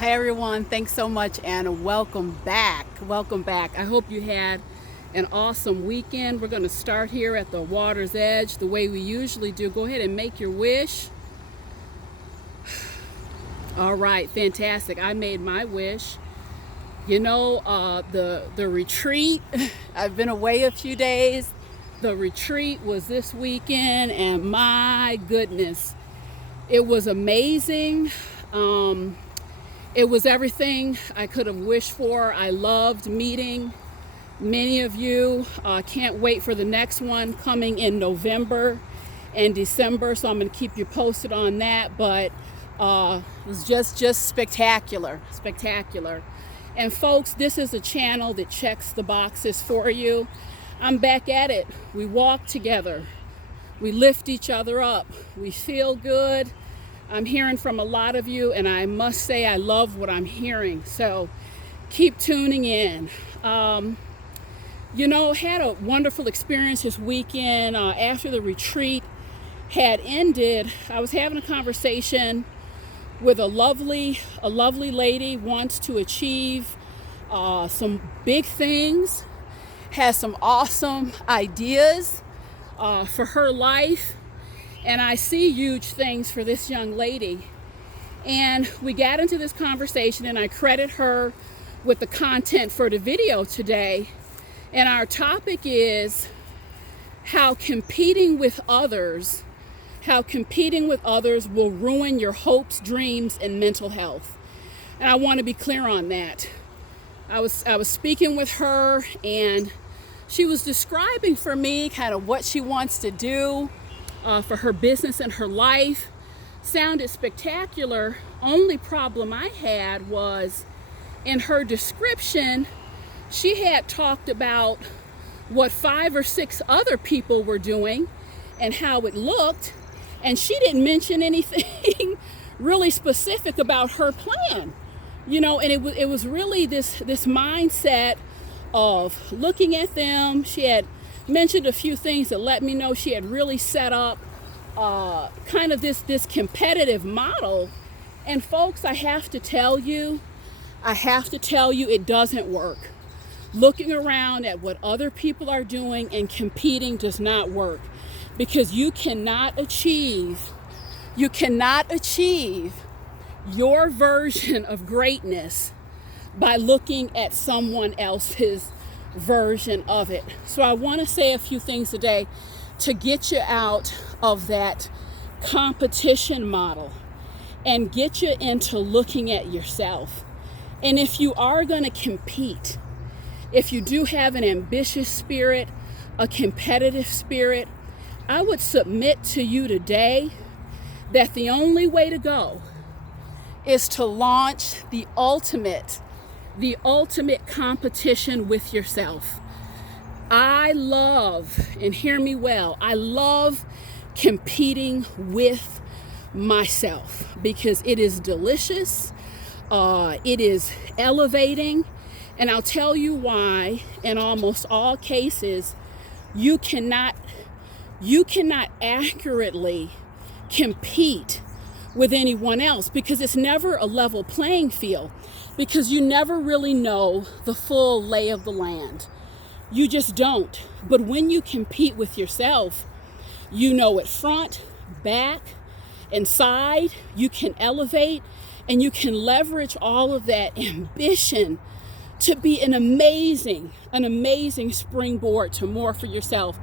Hi everyone, thanks so much and welcome back. Welcome back. I hope you had an awesome weekend. We're going to start here at the water's edge the way we usually do. Go ahead and make your wish. All right, fantastic. I made my wish. You know, the retreat, I've been away a few days. The retreat was this weekend and my goodness, it was amazing. It was everything I could have wished for. I loved meeting many of you. Can't wait for the next one coming in November and December, so I'm going to keep you posted on that. But it was just spectacular. And folks, this is a channel that checks the boxes for you. I'm back at it. We walk together. We lift each other up. We feel good. I'm hearing from a lot of you, and I must say I love what I'm hearing. So keep tuning in. You know, had a wonderful experience this weekend. After the retreat had ended, I was having a conversation with a lovely lady, wants to achieve some big things, has some awesome ideas for her life. And I see huge things for this young lady. And we got into this conversation, and I credit her with the content for the video today. And our topic is how competing with others will ruin your hopes, dreams, and mental health. And I want to be clear on that. I was speaking with her, and she was describing for me kind of what she wants to do for her business and her life. Sounded spectacular. Only problem I had was in her description, she had talked about what 5 or 6 other people were doing and how it looked, and she didn't mention anything really specific about her plan. You know, and it was really this mindset of looking at them. She had mentioned a few things that let me know she had really set up kind of this competitive model. And folks, I have to tell you it doesn't work. Looking around at what other people are doing and competing does not work, because you cannot achieve your version of greatness by looking at someone else's version of it. So I want to say a few things today to get you out of that competition model and get you into looking at yourself. And if you are going to compete, if you do have an ambitious spirit, a competitive spirit, I would submit to you today that the only way to go is to launch the ultimate competition with yourself. I love, and hear me well, I love competing with myself because it is delicious, it is elevating, and I'll tell you why. In almost all cases, you cannot accurately compete with anyone else because it's never a level playing field, because you never really know the full lay of the land. You just don't. But when you compete with yourself, you know it front, back, and side. You can elevate and you can leverage all of that ambition to be an amazing springboard to more for yourself.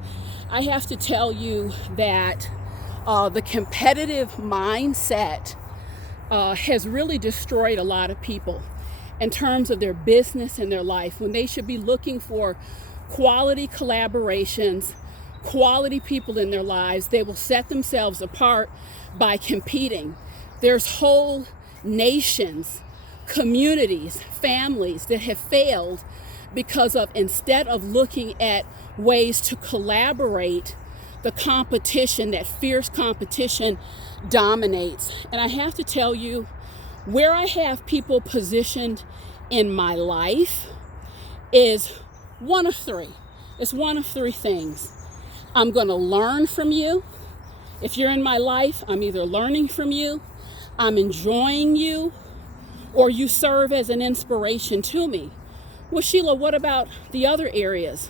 I have to tell you that the competitive mindset has really destroyed a lot of people in terms of their business and their life, when they should be looking for quality collaborations, quality people in their lives. They will set themselves apart by competing. There's whole nations, communities, families that have failed because of, instead of looking at ways to collaborate, the competition, that fierce competition, dominates. And I have to tell you, where I have people positioned in my life is one of three. It's one of three things. I'm going to learn from you. If you're in my life, I'm either learning from you, I'm enjoying you, or you serve as an inspiration to me. Well, Sheila, what about the other areas?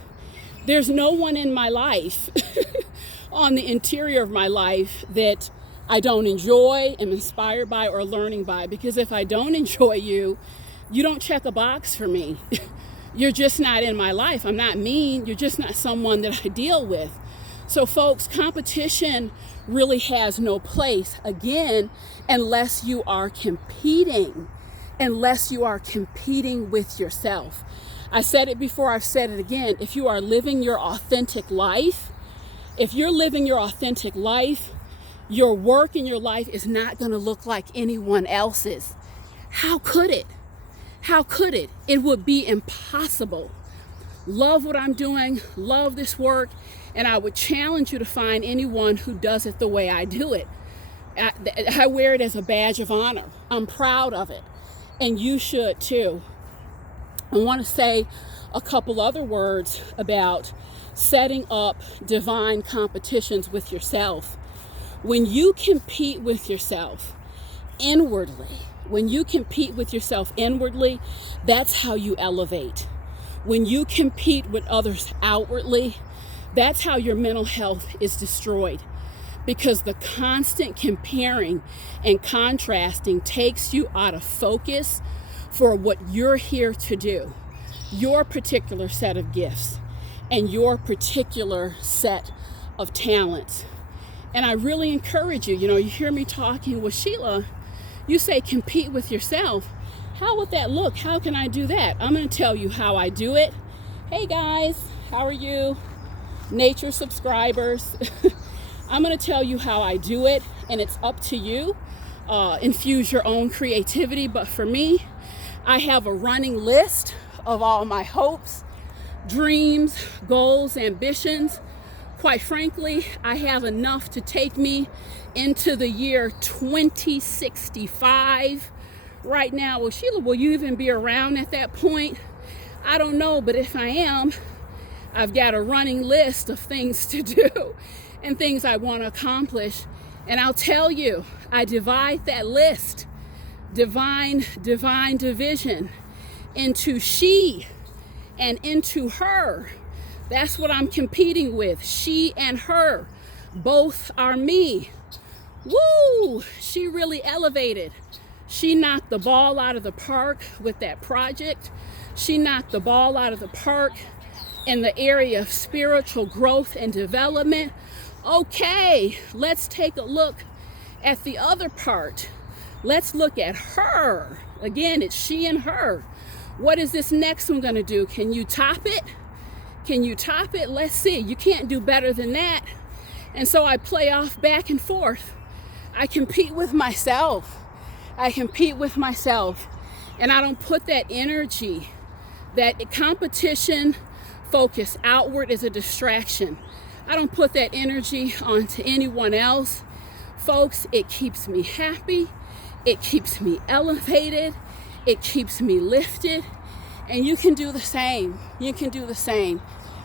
There's no one in my life, on the interior of my life, that I don't enjoy, am inspired by, or learning by. Because if I don't enjoy you, you don't check a box for me. You're just not in my life. I'm not mean. You're just not someone that I deal with. So folks, competition really has no place, again, unless you are competing with yourself. I said it before, I've said it again. If you are living your authentic life, your work in your life is not going to look like anyone else's. How could it? It would be impossible. Love what I'm doing, love this work, and I would challenge you to find anyone who does it the way I do it. I wear it as a badge of honor. I'm proud of it, and you should too. I want to say a couple other words about setting up divine competitions with yourself. When you compete with yourself inwardly, that's how you elevate. When you compete with others outwardly, that's how your mental health is destroyed. Because the constant comparing and contrasting takes you out of focus for what you're here to do, your particular set of gifts and your particular set of talents. And I really encourage you, you hear me talking with Sheila, you say compete with yourself. How would that look? How can I do that? I'm going to tell you how I do it. Hey guys, how are you? Nature subscribers. I'm going to tell you how I do it, and it's up to you. Infuse your own creativity. But for me, I have a running list of all my hopes, dreams, goals, ambitions. Quite frankly, I have enough to take me into the year 2065 right now. Well, Sheila, will you even be around at that point? I don't know, but if I am, I've got a running list of things to do and things I want to accomplish. And I'll tell you, I divide that list, divine division, into she and into her. That's what I'm competing with. She and her. Both are me. Woo! She really elevated. She knocked the ball out of the park with that project. She knocked the ball out of the park in the area of spiritual growth and development. Okay, let's take a look at the other part. Let's look at her. Again, it's she and her. What is this next one going to do? Can you top it? Let's see. You can't do better than that. And so I play off back and forth. I compete with myself. And I don't put that energy, that competition focus outward is a distraction. I don't put that energy onto anyone else. Folks, it keeps me happy. It keeps me elevated. It keeps me lifted. And you can do the same.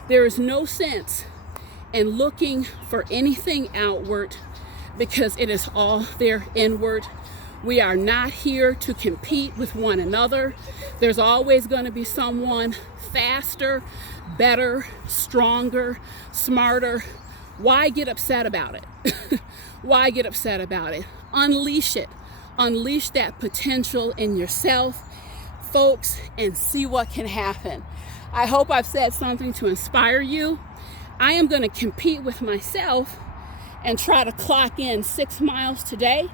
There is no sense in looking for anything outward, because it is all there inward. We are not here to compete with one another. There's always going to be someone faster, better, stronger, smarter. Why get upset about it? Unleash it. Unleash that potential in yourself, folks, and see what can happen. I hope I've said something to inspire you. I am going to compete with myself and try to clock in 6 miles today.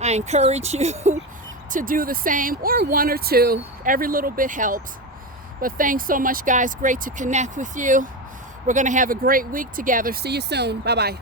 I encourage you to do the same, or 1 or 2. Every little bit helps. But thanks so much, guys. Great to connect with you. We're going to have a great week together. See you soon. Bye-bye.